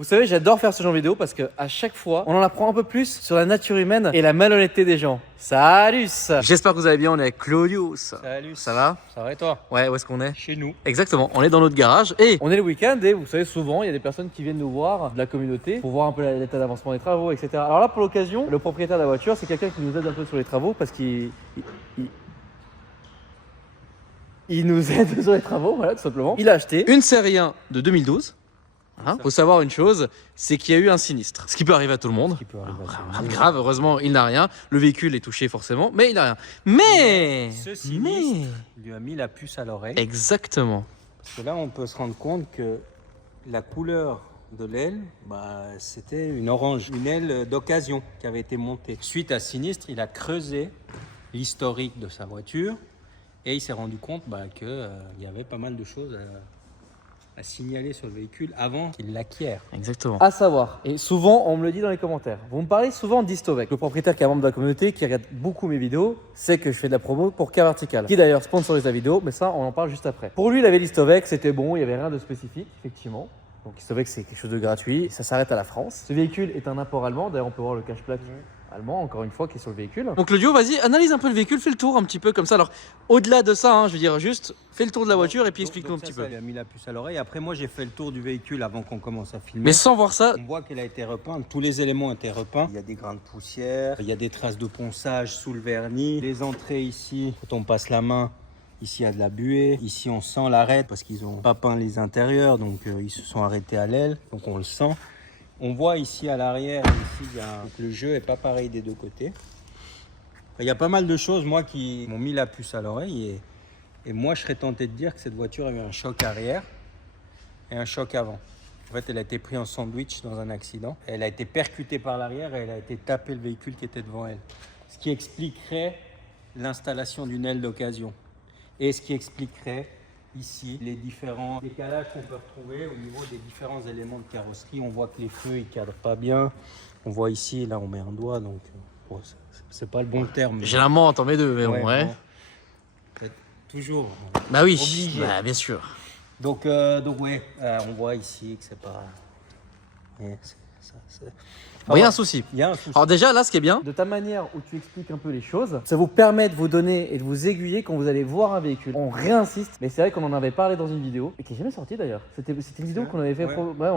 Vous savez, j'adore faire ce genre de vidéo parce que à chaque fois, on en apprend un peu plus sur la nature humaine et la malhonnêteté des gens. Salut. J'espère que vous allez bien, on est avec Claudius. Salut. Ça va? Ça va et toi? Ouais, où est-ce qu'on est? Chez nous. Exactement, on est dans notre garage et on est le week-end et vous savez, souvent, il y a des personnes qui viennent nous voir de la communauté pour voir un peu l'état d'avancement des travaux, etc. Alors là, pour l'occasion, le propriétaire de la voiture, c'est quelqu'un qui nous aide un peu sur les travaux parce qu'il nous aide sur les travaux, voilà, tout simplement. Il a acheté une série 1 de 2012. Hein, faut savoir une chose, c'est qu'il y a eu un sinistre. Ce qui peut arriver à tout le monde. Rien de grave, heureusement, il n'a rien. Le véhicule est touché forcément, mais il n'a rien. Mais Ce sinistre lui a mis la puce à l'oreille. Exactement. Parce que là, on peut se rendre compte que la couleur de l'aile, c'était une orange, une aile d'occasion qui avait été montée. Suite à ce sinistre, il a creusé l'historique de sa voiture et il s'est rendu compte qu'il y avait pas mal de choses à signaler sur le véhicule avant qu'il l'acquiert. Exactement. À savoir, et souvent on me le dit dans les commentaires, vous me parlez souvent d'Histovec. Le propriétaire qui est un membre de la communauté, qui regarde beaucoup mes vidéos, sait que je fais de la promo pour Car Vertical, qui d'ailleurs sponsorise la vidéo, mais ça on en parle juste après. Pour lui, il avait l'Histovec, c'était bon, il n'y avait rien de spécifique, effectivement. Donc Histovec, c'est quelque chose de gratuit, ça s'arrête à la France. Ce véhicule est un import allemand, d'ailleurs on peut voir le cache-plaque allemand, encore une fois, qui est sur le véhicule. Donc Claudio, vas-y, analyse un peu le véhicule, fais le tour un petit peu comme ça. Alors, au-delà de ça, je veux dire, juste fais le tour de la voiture et puis explique-nous un petit peu. Il a mis la puce à l'oreille. Après, moi, j'ai fait le tour du véhicule avant qu'on commence à filmer. Mais sans voir ça, on voit qu'elle a été repeinte. Tous les éléments ont été repeints. Il y a des grains de poussière, il y a des traces de ponçage sous le vernis. Les entrées ici, quand on passe la main, ici il y a de la buée. Ici, on sent l'arête parce qu'ils n'ont pas peint les intérieurs, donc ils se sont arrêtés à l'aile, donc on le sent. On voit ici à l'arrière, le jeu n'est pas pareil des deux côtés. Il y a pas mal de choses, moi, qui m'ont mis la puce à l'oreille. Et moi, je serais tenté de dire que cette voiture a eu un choc arrière et un choc avant. En fait, elle a été prise en sandwich dans un accident. Elle a été percutée par l'arrière et elle a été tapée le véhicule qui était devant elle. Ce qui expliquerait l'installation d'une aile d'occasion. Et ce qui expliquerait ici les différents décalages qu'on peut retrouver au niveau des différents éléments de carrosserie. On voit que les feux ils cadrent pas bien. On voit ici, là on met un doigt, donc c'est pas le bon terme. généralement on t'en met deux, mais bon, ouais. Bon, toujours. Bah oui, obligé. Bah, bien sûr. Donc ouais, on voit ici que c'est pas. Ouais, Il y a un souci. Il y a un souci. Alors déjà, là, ce qui est bien, de ta manière où tu expliques un peu les choses, ça vous permet de vous donner et de vous aiguiller quand vous allez voir un véhicule. On réinsiste, mais c'est vrai qu'on en avait parlé dans une vidéo, et qui n'est jamais sortie d'ailleurs. C'était une vidéo qu'on avait fait. Ouais.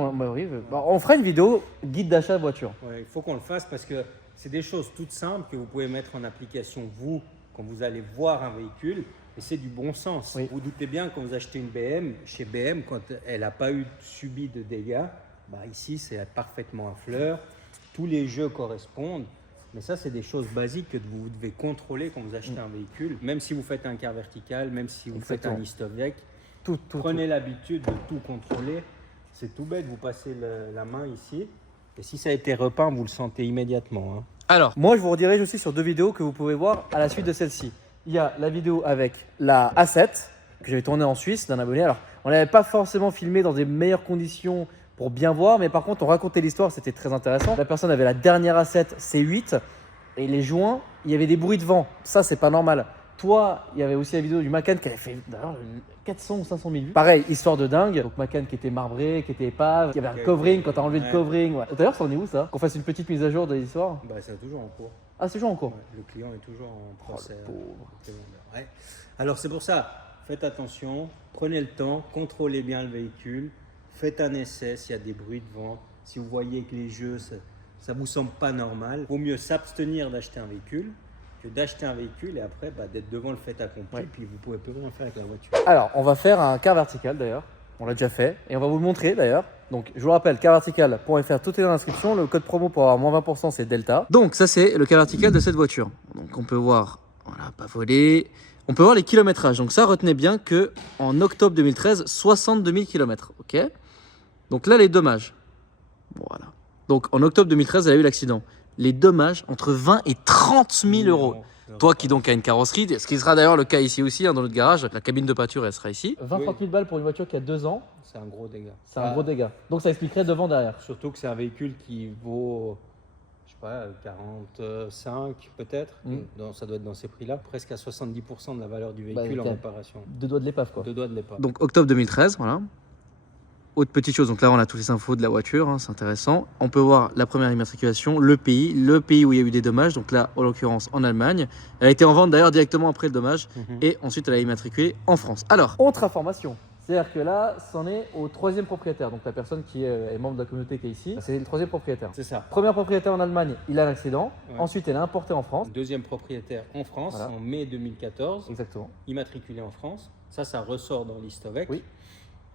On fera une vidéo guide d'achat de voiture. Ouais, il faut qu'on le fasse parce que c'est des choses toutes simples que vous pouvez mettre en application vous quand vous allez voir un véhicule. Et c'est du bon sens. Oui. Vous doutez bien quand vous achetez une BM, chez BM, quand elle n'a pas subi de dégâts, ici c'est parfaitement à fleur. Tous les jeux correspondent. Mais ça, c'est des choses basiques que vous devez contrôler quand vous achetez un véhicule. Même si vous faites un Car Vertical, même si vous faites un Histovec, prenez l'habitude de tout contrôler. C'est tout bête, vous passez la main ici. Et si ça a été repeint, vous le sentez immédiatement. Hein. Alors, moi, je vous redirige aussi sur deux vidéos que vous pouvez voir à la suite de celle-ci. Il y a la vidéo avec la A7 que j'avais tournée en Suisse d'un abonné. Alors, on n'avait pas forcément filmé dans des meilleures conditions pour bien voir, mais par contre, on racontait l'histoire, c'était très intéressant. La personne avait la dernière A7 C8 et les joints, il y avait des bruits de vent. Ça, c'est pas normal. Toi, il y avait aussi la vidéo du Macan qui avait fait d'ailleurs 400 ou 500 000 vues. Pareil, histoire de dingue. Donc Macan qui était marbré, qui était épave, qui avait un covering quand t'as enlevé le covering. Ouais. D'ailleurs, ça en est où ça? Qu'on fasse une petite mise à jour de l'histoire? C'est toujours en cours. Ah, c'est toujours en cours. Ouais, le client est toujours en procès. Oh, le pauvre. Ouais. Alors c'est pour ça, faites attention, prenez le temps, contrôlez bien le véhicule, faites un essai s'il y a des bruits de vent, si vous voyez que les jeux, ça vous semble pas normal. Il vaut mieux s'abstenir d'acheter un véhicule que d'acheter un véhicule et après d'être devant le fait accompli, puis vous pouvez plus rien faire avec la voiture. Alors, on va faire un Car Vertical d'ailleurs. On l'a déjà fait et on va vous le montrer d'ailleurs. Donc, je vous rappelle, carvertical.fr, tout est dans l'inscription. Le code promo pour avoir moins 20%, c'est Delta. Donc, ça, c'est le Car Vertical de cette voiture. Donc, on peut voir, voilà, pas volé. On peut voir les kilométrages. Donc, ça, retenez bien que en octobre 2013, 62 000 km. Ok. Donc, là, les dommages. Voilà. Donc, en octobre 2013, elle a eu l'accident. Les dommages, entre 20 et 30 000 euros. Toi qui donc as une carrosserie, ce qui sera d'ailleurs le cas ici aussi, dans notre garage, la cabine de pâture elle sera ici. 20-30 000 balles pour une voiture qui a 2 ans, c'est un gros dégât. C'est un gros dégât. Donc ça expliquerait devant, derrière. Surtout que c'est un véhicule qui vaut, je sais pas, 45 peut-être. Ça doit être dans ces prix-là, presque à 70% de la valeur du véhicule en réparation. 2 doigts de l'épave quoi. 2 doigts de l'épave. Donc octobre 2013, voilà. autre petite chose, donc là on a toutes les infos de la voiture, hein, c'est intéressant. On peut voir la première immatriculation, le pays où il y a eu des dommages, donc là en l'occurrence en Allemagne. Elle a été en vente d'ailleurs directement après le dommage et ensuite elle a immatriculé en France. Alors, autre information, c'est-à-dire que là c'en est au 3e propriétaire, donc la personne qui est membre de la communauté qui est ici, c'est le 3e propriétaire. C'est ça. Premier propriétaire en Allemagne, il a un accident, Ouais. ensuite elle est importée en France. Deuxième propriétaire en France, Voilà. en mai 2014, Exactement. immatriculé en France. Ça ressort dans l'Histovec. Oui.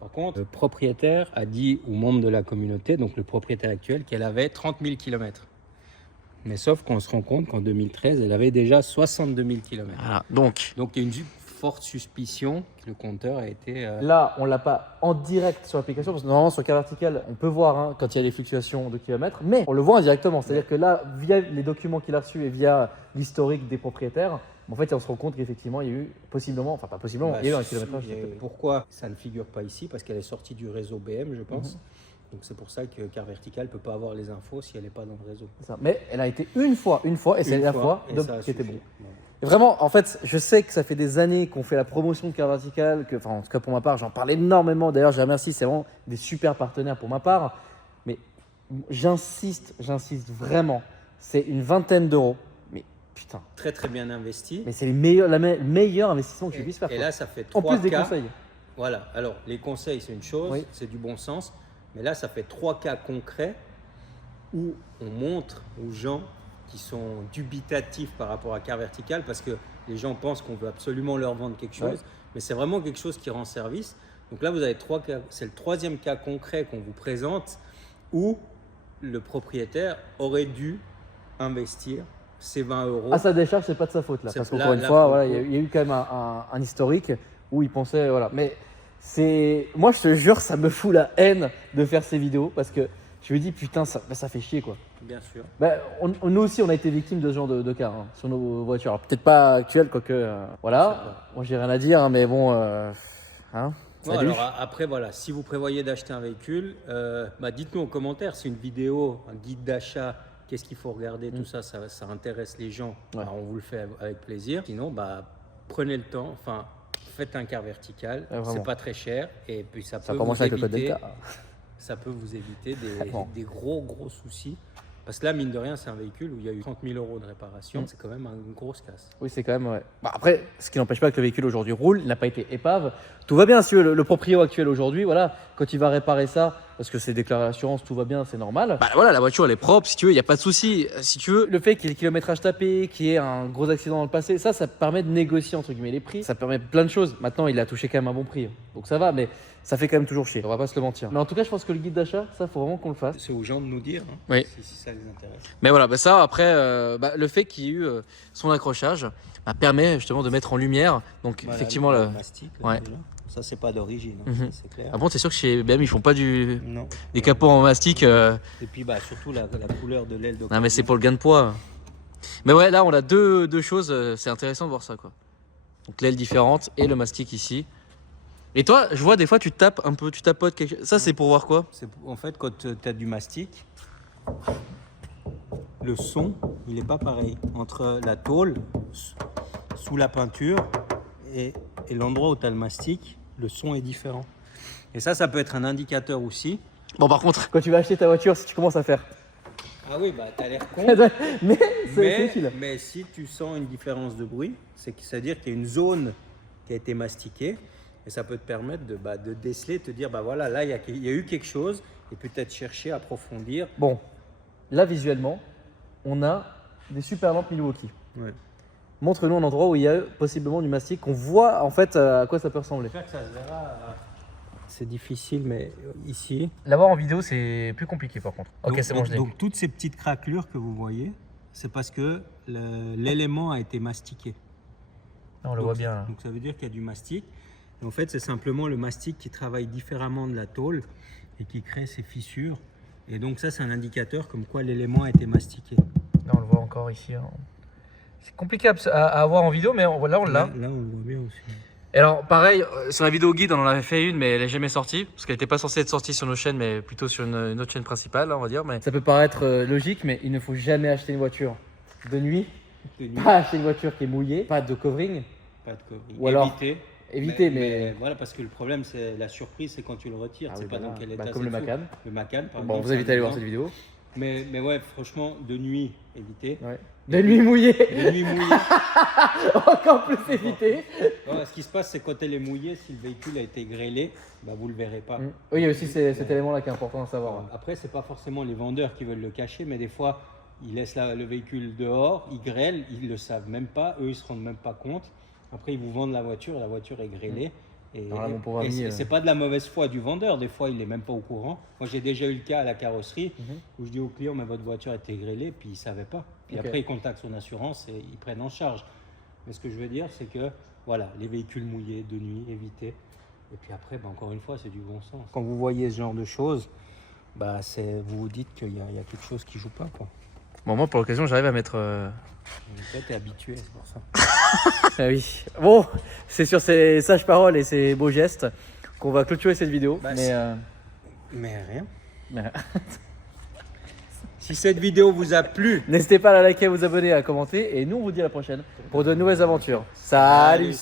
Par contre, le propriétaire a dit aux membres de la communauté, donc le propriétaire actuel, qu'elle avait 30 000 km. Mais sauf qu'on se rend compte qu'en 2013, elle avait déjà 62 000 km. Voilà, donc Donc il y a une forte suspicion que le compteur a été... là, on l'a pas en direct sur l'application, parce que normalement sur Car Vertical, on peut voir hein, quand il y a des fluctuations de kilomètres, mais on le voit indirectement. C'est-à-dire que là, via les documents qu'il a reçus et via l'historique des propriétaires, en fait, on se rend compte qu'effectivement, il y a eu possiblement, enfin pas possiblement, il y a eu un kilométrage. Pourquoi ça ne figure pas ici? Parce qu'elle est sortie du réseau BM, je pense. Donc c'est pour ça que Car Vertical ne peut pas avoir les infos si elle n'est pas dans le réseau. Ça. Mais elle a été une fois, et c'est la fois qui était bon. Voilà. Et vraiment, en fait, je sais que ça fait des années qu'on fait la promotion de Car Vertical, que, enfin en tout cas pour ma part, j'en parle énormément. D'ailleurs, je remercie, c'est vraiment des super partenaires pour ma part. Mais j'insiste vraiment, c'est une vingtaine d'euros. Mais putain, Très très bien investi. mais c'est le meilleur investissement que je puisse faire. Et quoi. là, ça fait En 3 plus des cas. conseils. Voilà, alors les conseils c'est une chose, Oui. c'est du bon sens, mais là ça fait 3 cas concrets où on montre aux gens qui sont dubitatifs par rapport à Car Vertical parce que les gens pensent qu'on veut absolument leur vendre quelque chose, Ouais. mais c'est vraiment quelque chose qui rend service. Donc là vous avez 3 cas, c'est le 3e cas concret qu'on vous présente où le propriétaire aurait dû investir ces 20 euros. À sa décharge, c'est pas de sa faute là. C'est- Parce là- qu'encore une là, fois, pour voilà, le il y a eu quand même un historique où il pensait, voilà. Mais c'est, moi, je te jure, ça me fout la haine de faire ces vidéos parce que je me dis putain, ça fait chier quoi. Bien sûr. Bah, nous aussi, on a été victimes de ce genre de cas hein, sur nos voitures. Alors, peut-être pas actuelles, quoique, voilà. Moi, j'ai rien à dire, hein, mais bon, hein. Bon, Salut. alors après, voilà, si vous prévoyez d'acheter un véhicule, dites-nous en commentaire si une vidéo, un guide d'achat, qu'est-ce qu'il faut regarder, tout ça, ça intéresse les gens. Ouais. Alors, on vous le fait avec plaisir. Sinon, prenez le temps, enfin, faites un Car Vertical, Ouais, vraiment. c'est pas très cher et puis ça Ça peut commence vous avec le code éviter, Delta. ça peut vous éviter Vraiment. des gros soucis. Parce que là, mine de rien, c'est un véhicule où il y a eu 30 000 euros de réparation, c'est quand même une grosse casse. Oui, c'est quand même. Ouais. Bah, après, ce qui n'empêche pas que le véhicule aujourd'hui roule, il n'a pas été épave. Tout va bien, si tu veux, le proprio actuel aujourd'hui, voilà, quand il va réparer ça, parce que c'est déclaré à l'assurance, tout va bien, c'est normal. Bah voilà, la voiture elle est propre, si tu veux, il n'y a pas de souci. Si tu veux, le fait qu'il y ait le kilométrage tapé, qu'il y ait un gros accident dans le passé, ça permet de négocier entre guillemets les prix. Ça permet plein de choses. Maintenant, il a touché quand même un bon prix, donc ça va, mais ça fait quand même toujours chier. On va pas se le mentir. Mais en tout cas, je pense que le guide d'achat, ça, faut vraiment qu'on le fasse. C'est aux gens de nous dire hein, Oui. si ça les intéresse. Mais voilà, ça après, le fait qu'il y ait eu son accrochage permet justement de mettre en lumière. Donc Voilà, effectivement, le le... mastic, là, ouais. déjà. Ça c'est pas d'origine, hein, Mhm. ça, c'est clair. Ah bon, c'est sûr que chez BM ils font pas Non. des capots en mastic. Et puis surtout la couleur de l'aile de Non mais c'est pour le gain de poids. Mais ouais, là on a deux choses, c'est intéressant de voir ça quoi. Donc l'aile différente et le mastic ici. Et toi, je vois des fois tu tapes un peu, tu tapotes quelque chose. Ça c'est pour voir quoi? En fait, quand tu as du mastic, le son, il n'est pas pareil. Entre la tôle, sous la peinture, et l'endroit où tu as le mastic, le son est différent. Et ça peut être un indicateur aussi. Bon par contre, quand tu vas acheter ta voiture, si tu commences à faire... Ah oui, tu as l'air con. mais c'est utile. mais si tu sens une différence de bruit, c'est-à-dire qu'il y a une zone qui a été mastiquée. Et ça peut te permettre de déceler, de te dire, voilà, là, il y a eu quelque chose, et peut-être chercher, approfondir. Bon, là visuellement, on a des super lampes Milwaukee. Ouais. Montre-nous un endroit où il y a possiblement du mastic, qu'on voit en fait à quoi ça peut ressembler. J'espère que ça se verra. C'est difficile, mais ici. L'avoir en vidéo, c'est plus compliqué par contre. Ok, Donc- c'est bon, je l'ai. Donc, toutes ces petites craquelures que vous voyez, c'est parce que l'élément a été mastiqué. On le Donc, voit bien là. Donc, ça veut dire qu'il y a du mastic. Et en fait, c'est simplement le mastic qui travaille différemment de la tôle et qui crée ces fissures. Et donc, ça, c'est un indicateur comme quoi l'élément a été mastiqué. Là, on le voit encore ici. Hein. C'est compliqué à avoir en vidéo, mais là, on l'a. Là, on le voit bien aussi. Et alors, pareil, sur la vidéo guide, on en avait fait une, mais elle n'est jamais sortie. Parce qu'elle n'était pas censée être sortie sur nos chaînes, mais plutôt sur une autre chaîne principale, on va dire. Mais... Ça peut paraître logique, mais il ne faut jamais acheter une voiture de nuit. De nuit, Pas acheter une voiture qui est mouillée, pas de covering. pas de covering. Ou alors- Éviter. éviter, mais. Voilà, parce que le problème, c'est la surprise, c'est quand tu le retires. Ah c'est oui, pas voilà. dans quel état. Bah, comme le c'est dessous. Macan. Le Macan, par Bon, exemple. vous invitez à aller voir c'est un cette vidéo. Mais ouais, franchement, de nuit, éviter. Ouais. Des nuits mouillées. De nuit mouillée. Encore plus éviter. Ouais, ce qui se passe, c'est quand elle est mouillée, si le véhicule a été grêlé, bah, vous le verrez pas. Oui, il y a aussi cet élément-là qui est important à savoir. Après, c'est pas forcément les vendeurs qui veulent le cacher, mais des fois, ils laissent le véhicule dehors, ils grêlent, ils le savent même pas, eux, ils se rendent même pas compte. Après, ils vous vendent la voiture est grêlée. Et, Alors là, mon pauvre ami, c'est pas de la mauvaise foi du vendeur, des fois, il est même pas au courant. Moi, j'ai déjà eu le cas à la carrosserie où je dis au client, mais votre voiture était grêlée, puis il savait pas. Puis Ok. après, il contacte son assurance et ils prennent en charge. Mais ce que je veux dire, c'est que voilà, les véhicules mouillés de nuit, évitez. Et puis après, bah, encore une fois, c'est du bon sens. Quand vous voyez ce genre de choses, bah, vous vous dites qu'il y a quelque chose qui joue pas, quoi. Bon, moi, pour l'occasion, j'arrive à mettre. Toi, t'es habitué, c'est pour ça. Ah oui. Bon, c'est sur ces sages paroles et ces beaux gestes qu'on va clôturer cette vidéo. Bah, mais. Mais rien. mais- Si cette vidéo vous a plu, N'hésitez pas à la liker, à vous abonner, à commenter. Et nous, on vous dit à la prochaine pour de nouvelles aventures. Salut.